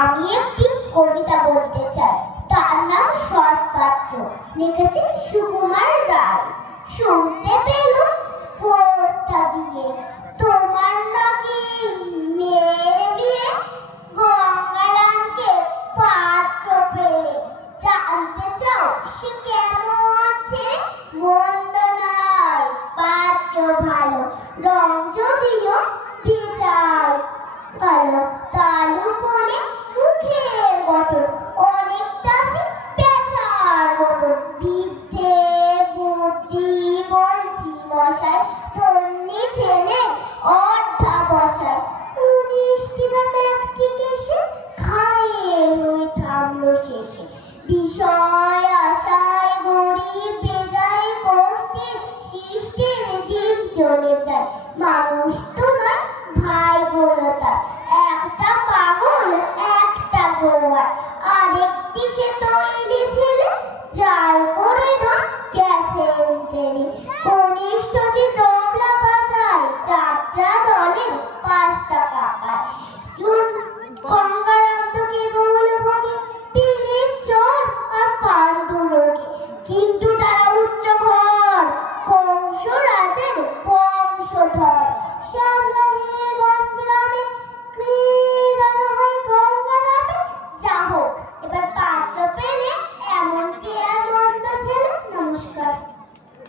আমি একটি কবিতা বলতে চাই, তার নাম সৎপাত্র, লিখেছেন সুকুমার রায়। শুনতে পেলুম পোস্তা গিয়ে, তোমার নাকি মেয়ের বিয়ে, গঙ্গারামকে পাত্র পেলে, জানতে চাও সে কেমন ছেলে, মন্দ নয় পাত্র ভালো, রং যদিও বিচার কালো, তালু বলে মুখের গঠন অনেকটা সে পেঁচার মতন, বিদ্যে বুদ্ধি বলছি মশাই, তন্নি ছেলে অধ্যাবসায়, 19টি না ব্যক্তি কেসে খাইয়ে রই থামলো শেষে, বিষয় আশায় গরিব বেজায় কষ্টের সৃষ্টির দিন চলে যায়, মানুষ তো নয় ভাই বলো তার, একটা পাগল একটা গোয়ার, আরেকটি সে তো